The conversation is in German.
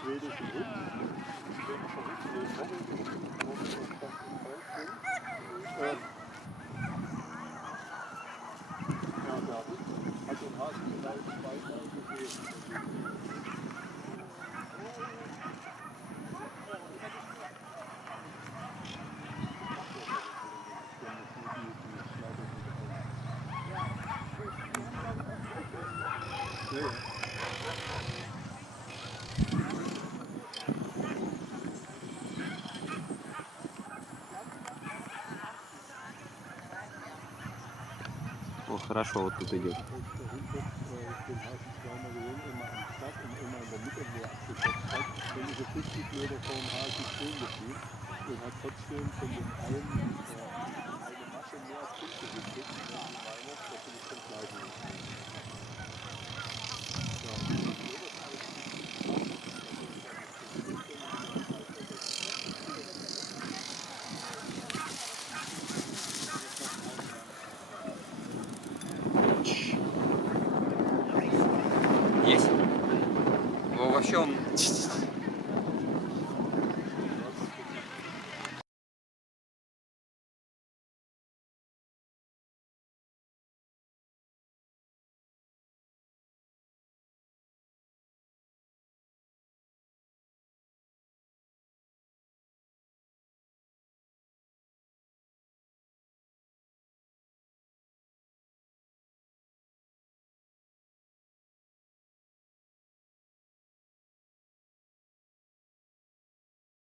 schwedischen Hund. Den verrückten ja, der Hund hat den Hasen vielleicht zweimal gesehen. О, хорошо, вот тут идет. Der Hund hat den Hasen zweimal gesehen, immer am Start und immer in der Mitte, wo er abgesetzt hat. Dann ist er 50 Meter vor dem Hasen stehen geblieben und hat trotzdem von dem einen eine Masche mehr Punkte gekriegt, als meiner, dass er nicht zum Gleichen ist. Есть? Вообще он